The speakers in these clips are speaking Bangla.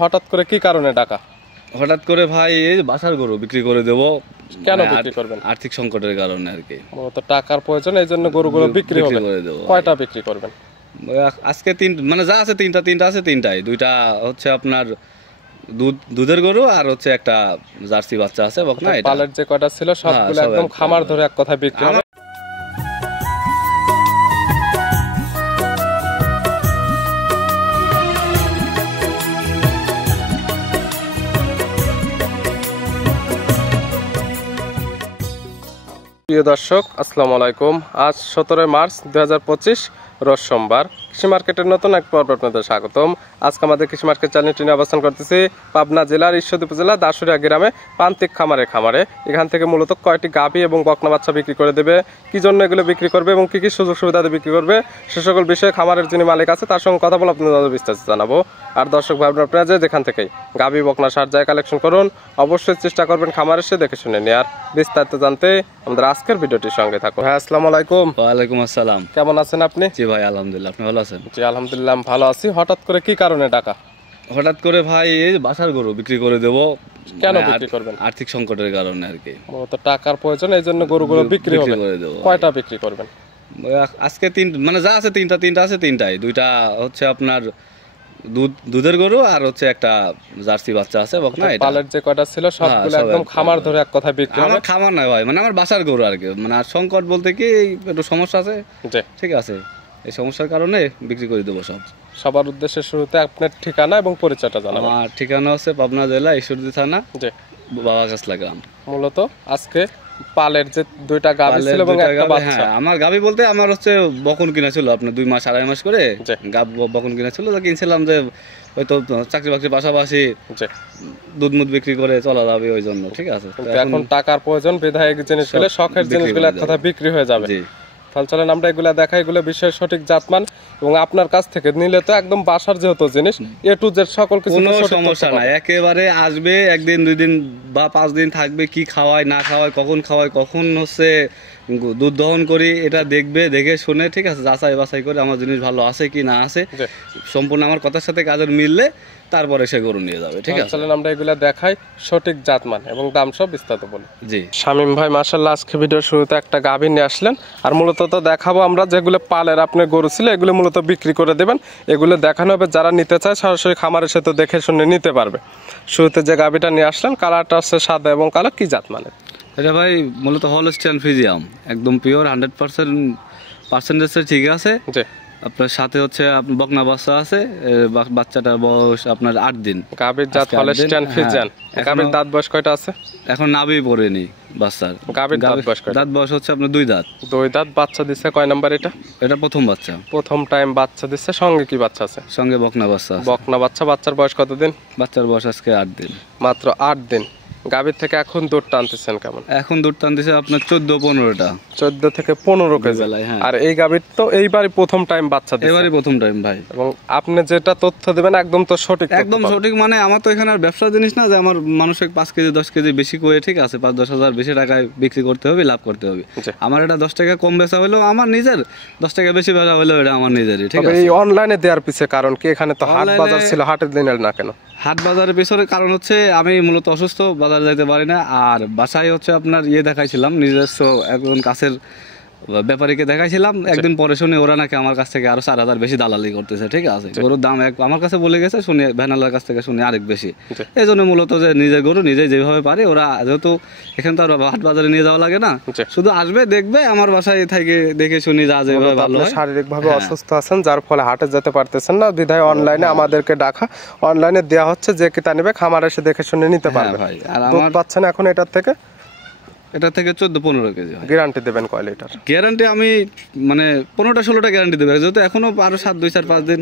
হঠাৎ করে কি কারণে ডাকা? হঠাৎ করে ভাই এই বাসার গরু বিক্রি করে দেবো। কেন বিক্রি করবেন? আর্থিক সংকটের কারণে আর কি। তো টাকার প্রয়োজন, এই জন্য গরুগুলো বিক্রি হবে। কয়টা বিক্রি করবেন? আজকে মানে যা আছে তিনটা আছে, তিনটাই দুইটা হচ্ছে আপনার দুধের গরু আর হচ্ছে একটা জার্সি বাচ্চা আছে বকনা। পালের যে কয়টা ছিল সবগুলো একদম খামার ধরে এক কথা বিক্রি হবে। প্রিয় দর্শক, আসসালামু আলাইকুম। আজ 17 মার্চ 2025 রোজ সোমবার। কৃষি মার্কেটের নতুন এক পর্ব আপনাদের স্বাগতম। আজকে আমাদের কৃষি মার্কেট চ্যানেলটি নিয়ে অবস্থান করতেছি পাবনা জেলার ঈশ্বরদী উপজেলা দাসুরিয়া গ্রামে প্রান্তিক খামারে। এখান থেকে মূলত কয়টি গাভী এবং বকনা বাচ্চা বিক্রি করে দেবে, কি জন্য এগুলো বিক্রি করবে এবং কি কি সুযোগ সুবিধাতে বিক্রি করবে, সে সকল বিষয়ে খামারের যিনি মালিক আছে তার সঙ্গে কথা বলে আপনাদের বিস্তারিত জানাবো। আর দর্শক ভাই আপনারা যেখান থেকেই গাভী বকনা সার যায় কালেকশন করুন, অবশ্যই চেষ্টা করবেন খামার এসে দেখে শুনে নেয়ার। বিস্তারিত জানতে আমাদের আজকের ভিডিওটির সঙ্গে থাকুন। ভাই আসসালামু আলাইকুম। ওয়ালাইকুম আসসালাম। কেমন আছেন আপনি? জি ভাই আলহামদুলিল্লাহ, আপনি ভালো আছেন? জি আলহামদুলিল্লাহ ভালো আছি। হঠাৎ করে কি কারণে ডাকা? হঠাৎ করে ভাই এই বাসার গরু বিক্রি করে দেবো। কেন বিক্রি করবেন? আর্থিক সংকটের কারণে আর কি। তো টাকার প্রয়োজন, এই জন্য গরুগুলো বিক্রি হবে। কয়টা বিক্রি করবেন? আজকে মানে যা আছে তিনটা আছে, তিনটাই দুইটা হচ্ছে আপনার দুধের গরু আর হচ্ছে একটা জার্সি বাচ্চা আছে বকনা। পালের যে কয়টা ছিল সবগুলো একদম খামার ধরে এক কথা বিক্রি হবে। আমার খামার নয় ভাই, মানে আমার বাসার গরু আর কি। মানে আর সংকট বলতে কি একটু সমস্যা আছে, ঠিক আছে, এই সমস্যার কারণে বিক্রি করে দেবো সব। সবার উদ্দেশ্যে শুরুতে আপনার ঠিকানা এবং পরিচয়টা জানাবো। আমার ঠিকানা হচ্ছে পাবনা জেলা ঈশ্বরদী থানা, বাবা কাছলা গ্রাম। মূলত আজকে পালের যে দুইটা গাভী ছিল এবং একটা বাচ্চা। আমার গাভী বলতে আমার হচ্ছে বকন কিনা ছিল আপনার 2 মাস 2.5 মাস করে বকন কিনা ছিল। কিনছিলাম যে হয়তো চাকরি বাকরির পাশাপাশি দুধ মুধ বিক্রি করে চলা যাবে ওই জন্য, ঠিক আছে। এখন টাকার প্রয়োজন, বিধায়ক জিনিসগুলো শখের জিনিসগুলো এক কথা বিক্রি হয়ে যাবে। তাহলে চলেন আমরা এগুলা দেখাই, এগুলো বিষয়ের সঠিক জাতমান এবং আপনার কাছ থেকে নিলে তো একদম বাসার যেহেতু জিনিস এ টু জেড সকল কিছু, কোনো সমস্যা নাই। একেবারে আসবে, একদিন 2 দিন বা 5 দিন থাকবে, কি খাওয়ায় না খাওয়ায়, কখন হচ্ছে দুধ দহন করি, এটা দেখবে, দেখে শুনে, ঠিক আছে, যাচাই বাছাই করে আমার জিনিস ভালো আছে কি না আছে সম্পূর্ণ আমার কথার সাথে কাজের মিললে তারপরে সে গরু নিয়ে যাবে, ঠিক আছে। চলেন আমরা এগুলা দেখাই, সঠিক জাতমান এবং দাম সব বিস্তারিত বলি। জি শামীম ভাই মাশাআল্লাহ আজকে ভিডিওর শুরুতে একটা গাভী নিয়ে আসলেন, আর মূলত তো দেখাবো আমরা যেগুলো পালের আপনার গরু ছিল এগুলো মূলত বিক্রি করে দেবেন। এগুলো দেখানো হবে, যারা নিতে চায় সরাসরি খামারের সাথে দেখে শুনে নিতে পারবে। শুরুতে যে গাভীটা নিয়ে আসলেন কালারটা হচ্ছে সাদা এবং কালো, কি জাত মানে? এটা ভাই মূলত হলস্টিয়ান ফ্রিজিয়াম, একদম পিওর 100% ঠিক আছে। আপনার সাথে হচ্ছে আপনার বকনা বাচ্চা আছে, বাচ্চাটার বয়স আপনার 8 দিন। গাভীর জাত হলস্টিয়ান ফ্রিজিয়ান। গাভীর দাঁত বয়স কয়টা আছে? এখন নাভি পড়েনি বাচ্চার। গাভীর দাঁত বয়স কয়টা? দাঁত বয়স হচ্ছে আপনার 2 দাঁত। 2 দাঁত। বাচ্চা দিচ্ছে কয় নাম্বার এটা? এটা প্রথম বাচ্চা, প্রথম টাইম বাচ্চা দিচ্ছে। সঙ্গে কি বাচ্চা আছে? সঙ্গে বকনা বাচ্চা। বকনা বাচ্চা। বাচ্চার বয়স কত দিন? বাচ্চার বয়স আজকে 8 দিন, মাত্র 8 দিন। গাভীর থেকে এখন দুধ টানতেছেন কেমন? এখন দুধ টানতেছে আপনার 14-15টা, 14 থেকে 15 কেজি। আর এই গাভীর তো এইবারই প্রথম টাইম বাচ্চা দিচ্ছে। এবারই প্রথম টাইম ভাই। এবং আপনি যেটা তথ্য দেবেন একদম তো সঠিক, একদম সঠিক। মানে আমার তো এখানে আর ব্যবসা জিনিস না যে আমার মানুষকে 5 কেজি 10 কেজি বেশি করে, ঠিক আছে, 5-10 হাজার বেশি টাকায় বিক্রি করতে হবে, লাভ করতে হবে। আমার এটা 10 টাকা কম বেচা হলেও আমার নিজের, 10 টাকা বেশি বেচা হলেও এটা আমার নিজেরই, ঠিক আছে। এই অনলাইনে দেওয়ার পিছে কারণ কি? এখানে তো হাট বাজার ছিল, হাটের দিনের না কেন? হাট বাজারের পিছনে কারণ হচ্ছে আমি মূলত অসুস্থ, বাজার যাইতে পারি না। আর বাসায় হচ্ছে আপনার দেখাইছিলাম, নিজস্ব একজন কাছের ব্যাপারীকে দেখাইছিলাম। একদিন পরে শুনি ওরা নাকি আমার কাছ থেকে আরো 4,000 বেশি দালালি করতেছে, ঠিক আছে। গরুর দাম আমার কাছে বলে গেছে, শুনি ভ্যানালার কাছ থেকে শুনি আরেক বেশি। এই জন্য মূলত যে নিজের গরু নিজে যেভাবে পারে, ওরা যেহেতু এখানে তো আর হাট বাজারে নিয়ে যাওয়া লাগে না, শুধু আসবে দেখবে আমার বাসায় থেকে দেখে শুনি যা যেভাবে ভালো হয়। শারীরিক ভাবে অসুস্থ আছেন যার ফলে হাটে যেতে পারতেছেন না, বিধায় অনলাইনে আমাদেরকে ডাকা, অনলাইনে দেওয়া হচ্ছে, যে কিতা নেবে খামার এসে দেখে শুনে নিতে পারবে ভাই। আর দুধ পাচ্ছেন এখন এটার থেকে? এটা থেকে 14-15 কেজি। গ্যারান্টি দেবেন কয় লিটার? গ্যারান্টি আমি মানে 15-16টা গ্যারান্টি দেবে, যেহেতু এখনো আরো 2-4-5 দিন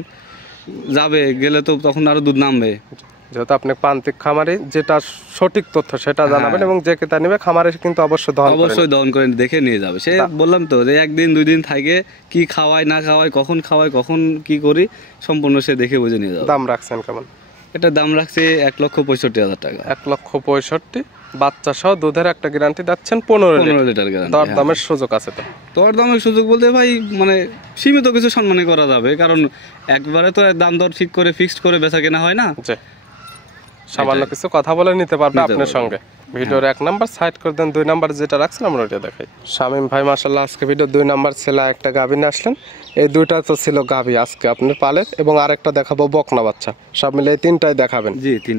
যাবে, গেলে তো তখন আরো দুধ নামবে। যেহেতু আপনি প্রান্তিক খামারে যেটা সঠিক তথ্য সেটা জানাবেন এবং যে কেতা নেবে খামারে কিন্তু অবশ্যই দহন করে দেখে নিয়ে যাবে। সে বললাম তো যে 1 দিন 2 দিন থাকে, কি খাওয়ায় না খাওয়ায়, কখন কি করি সম্পূর্ণ সে দেখে বুঝে নিয়ে যাবে। দাম রাখছেন কেমন? এটা দাম রাখছে 1,65,000 টাকা। 1,65,000। বাচ্চা সহ দুধের একটা গ্যারান্টি দিচ্ছেন 15 লিটার গ্যারান্টি। দর দামের সুযোগ আছে তো? দর দামের সুযোগ বলতে ভাই মানে সীমিত কিছু সম্মানই করা যাবে, কারণ একবারে তো দাম দর ঠিক করে ফিক্সড করে বেচা কেনা হয় না। সামান্য কিছু কথা বলে নিতে পারবে আপনার সঙ্গে। ভিডিওর 1 নাম্বার সাইড করে দেন, 2 নাম্বার যেটা রাখছেন আমরা ওটা দেখাই। শামীম ভাই মাশাআল্লাহ আজকে ভিডিও 2 নাম্বার ছেলে একটা গাভী নিয়ে আসলেন। এই দুইটা তো ছিল গাভী আজকে আপনার পালের, এবং আরেকটা দেখাবো বকনা বাচ্চা। সব মিলে 3টাই দেখাবেন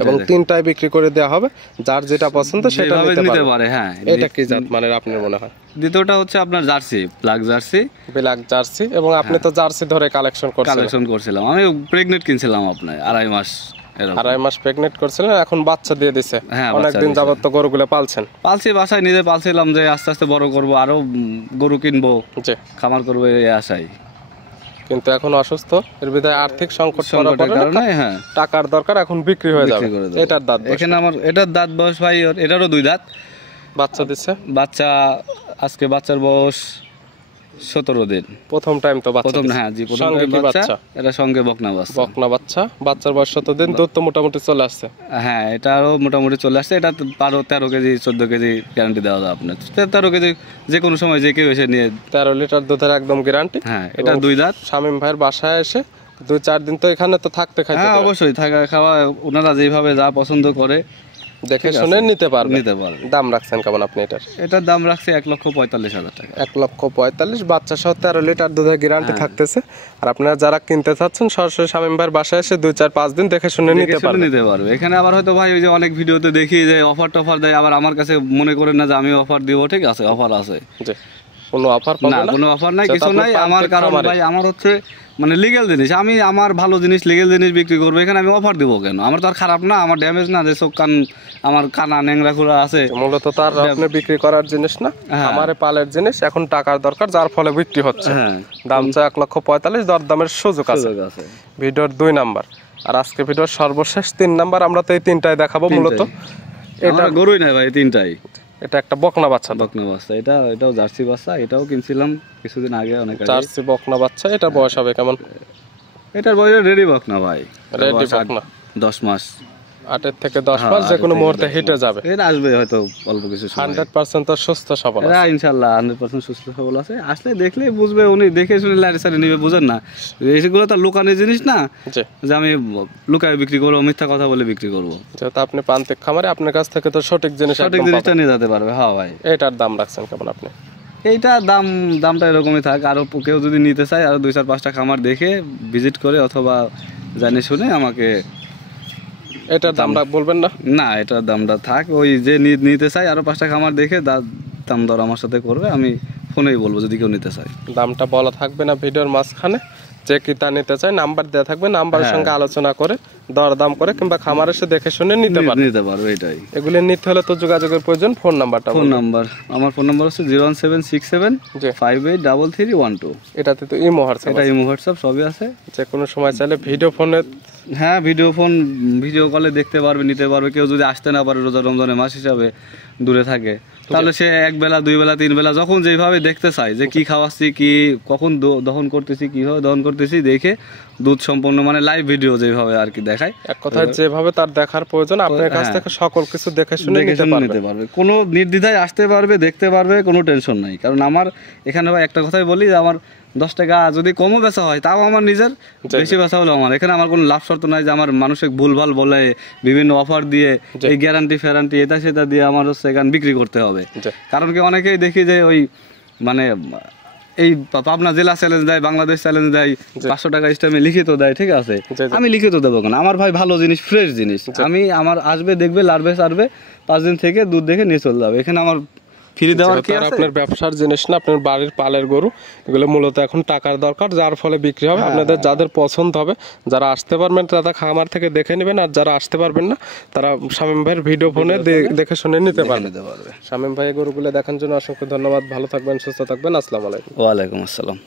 এবং 3টাই বিক্রি করে দেওয়া হবে। যার যেটা পছন্দ সেটা নিতে পারে। হ্যাঁ, এটা কি জাত মানের আপনার মনে হয়? দ্বিতীয়টা হচ্ছে আপনার জার্সি, ব্ল্যাক জার্সি। এবং আপনি তো জার্সি ধরে কালেকশন করছিলাম। আমি প্রেগনেন্ট কিনছিলাম আপনার 2.5 মাস প্রেগনেন্ট করছিলেন, এখন বাচ্চা দিয়ে দিছে। অনেকদিন যাবত তো গরুগুলো পালছি বাসায় নিজে পালছিলাম, যে আস্তে আস্তে বড় করব, আরো গরু কিনবো, খামার করবো এই আশায়। কিন্তু এখন অসুস্থ, এর বিধায় আর্থিক সংকট কারণে টাকার দরকার, এখন বিক্রি হয়ে যাবে। এটার দাঁত এখানে আমার এটার দাঁত বয়স ভাই, এটারও 2 দাঁত। বাচ্চা দিচ্ছে, আজকে বাচ্চার বয়স 17 দিন। প্রথম টাইম তো বাচ্চা? প্রথম, হ্যাঁ জি, প্রথম টাইম বাচ্চা। এটা সঙ্গে বকনা বাচ্চা। বাচ্চার বয়স 17 দিন, দুধ তো মোটামুটি চলে আসছে। হ্যাঁ, এটাও মোটামুটি চলে আসছে। এটা 13 কেজি 14 কেজি গ্যারান্টি দেওয়া যায় আপনার। 13 কেজি যে কোনো সময় যে কেউ এসে নিয়ে, 13 লিটার দুধের একদম গ্যারান্টি। হ্যাঁ, এটা 2 দাঁত। শামীম ভাইয়ের বাসায় এসে 2-4 দিন তো এখানে তো থাকতে খাইতে। হ্যাঁ, অবশ্যই থাকা খাওয়া ওনারা যেভাবে যা পছন্দ করে দেখে শুনে নিতে পারবে। দাম রাখছেন কেমন আপনি এটার? এটার দাম রাখছে 1,45,000 টাকা। 1,45,000, বাচ্চা সহ 13 লিটার দুধের গ্যারান্টি থাকতেছে। আর আপনারা যারা কিনতে চাচ্ছেন সরাসরি শামীম ভাইয়ের বাসায় এসে 2-4-5 দিন দেখে শুনে নিতে পারবে। এখানে আবার হয়তো ভাই ওই যে অনেক ভিডিওতে দেখি যে অফার দেয়, আবার আমার কাছে মনে করেন না যে আমি অফার দিব। ঠিক আছে, অফার আছে, কোনো অফার পাবেন না? কোনো অফার নাই, কিছু নাই। আমার কারণ ভাই আমার হচ্ছে মানে লিগ্যাল জিনিস, আমি আমার ভালো জিনিস লিগ্যাল জিনিস বিক্রি করবো। এখানে আমি অফার দিব কেন? আমার তো আর খারাপ না, আমার ড্যামেজ না যে চোখ কান আমার কানা ন্যাংরা খুঁড়া আছে। মূলত তার আপনি বিক্রি করার জিনিস না, আমারে পালের জিনিস। এখন টাকার দরকার, যার ফলে বিক্রি হচ্ছে। দাম চাই 1,45,000, দরদামের সুযোগ আছে। ভিডিওর 2 নাম্বার। আর আজকে ভিডিওর সর্বশেষ 3 নাম্বার। আমরা তো এই 3টাই দেখাবো মূলত। এটা গরুই না ভাই, 3টাই। এটা একটা বকনা বাচ্চা। এটাও জার্সি বাচ্চা। এটাও কিনছিলাম কিছুদিন আগে, অনেক আগে। জার্সি বকনা বাচ্চা। এটা বয়স হবে কেমন? এটার বয়স রেডি বকনা ভাই, রেডি বকনা। 10 মাস, 8 থেকে 10 মাস, যে কোনো মুহূর্তে হিটে যাবে। এটা আসবে হয়তো অল্প কিছু সময়। 100% তো সুস্থ সবল আছে ইনশাআল্লাহ। 100% সুস্থ সবল আছে। আসলে দেখলে বুঝবে, উনি দেখে শুনে লাইট সারি নিবে, বুঝেন না? এইগুলো তো লুকানোর জিনিস না যে আমি লুকায় বিক্রি করবো, মিথ্যা কথা বলে বিক্রি করবো। যেহেতু আপনি প্রান্তিক খামারে, আপনার কাছ থেকে তো সঠিক জিনিসটা নিয়ে যেতে পারবে। হ্যাঁ ভাই। এটার দাম রাখছেন কেমন আপনি? এইটা দামটা এরকমই থাক। আরো কেউ যদি নিতে চায়, আরো 2-4-5টা খামার দেখে ভিজিট করে অথবা জানে শুনে আমাকে। এটার দামটা বলবেন না? না, এটার দামটা থাক। ওই যে নিতে চাই আরো 5টা খামার দেখে দাম দর আমার সাথে করবে, আমি ফোনেই বলবো যদি কেউ নিতে চায়। দামটা বলা থাকবে না ভিডিওর মাঝখানে। যে কিতা নিতে চায় নাম্বার দেওয়া থাকবে, নাম্বারের সঙ্গে আলোচনা করে দরদাম করে কিংবা খামার এসে দেখে শুনে নিতে পারবে। এটাই। এগুলি নিতে হলে তো যোগাযোগের প্রয়োজন। ফোন নাম্বারটা? আমার ফোন নাম্বার হচ্ছে 01767583312। এটাতে তো ইমো হোয়াটসঅ্যাপ সবই আছে। যে কোনো সময় চাইলে ভিডিও ফোনে, হ্যাঁ ভিডিও কলে দেখতে পারবে, নিতে পারবে। কেউ যদি আসতে না পারে, রোজা রমজানের মাস হিসাবে দূরে থাকে, তাহলে সে 1 বেলা 2 বেলা 3 বেলা যখন যেভাবে দেখতে চায় যে কি খাওয়াচ্ছি, কি কখন দহন করতেছি, কিভাবে দহন করতেছি, দেখে দুধ সম্পন্ন মানে লাইভ ভিডিও যেভাবে আর কি দেখায়, এক কথায় যেভাবে তার দেখার প্রয়োজন আপনার কাছ থেকে সকল কিছু দেখে শুনে নিতে পারবে। কোনো নির্দ্বিধায় আসতে পারবে, দেখতে পারবে, কোনো টেনশন নাই। কারণ আমার এখানে ভাই একটা কথাই বলি যে আমার 10 টাকা যদি কমও বেচা হয় তাও আমার নিজের, বেশি বেচা হলো আমার। এখানে আমার কোনো লাভ শর্ত নাই যে আমার মানুষকে ভুলভাল বলে বিভিন্ন অফার দিয়ে এই গ্যারান্টি ফ্যারান্টি এটা সেটা দিয়ে আমার হচ্ছে এখানে বিক্রি করতে হবে। কারণ কি অনেকেই দেখি যে ওই মানে এই পাবনা জেলা চ্যালেঞ্জ দেয়, বাংলাদেশ চ্যালেঞ্জ দেয়, 500 টাকা স্ট্যাম্পে লিখিত দেয়। ঠিক আছে, আমি লিখিত দেবো কেন? আমার ভাই ভালো জিনিস, ফ্রেশ জিনিস। আমি আমার আসবে, দেখবে, লাড়বে, সারবে, 5 দিন থেকে দুধ দেখে নিয়ে চলে যাবে। এখানে আমার ফ্রি দেওয়ার কি আছে? আপনার ব্যবসার জিনিস না, আপনার বাড়ির পালের গরু। এগুলো মূলত এখন টাকার দরকার, যার ফলে বিক্রি হবে। আপনাদের যাদের পছন্দ হবে, যারা আসতে পারবেন তারা খামার থেকে দেখে নেবেন, আর যারা আসতে পারবেন না তারা শামীম ভাইয়ের ভিডিও ফোনে দেখে শুনে নিতে পারবে। শামীম ভাই গরুগুলো দেখার জন্য অসংখ্য ধন্যবাদ। ভালো থাকবেন, সুস্থ থাকবেন। আসসালামু আলাইকুম। ওয়ালাইকুম আসসালাম।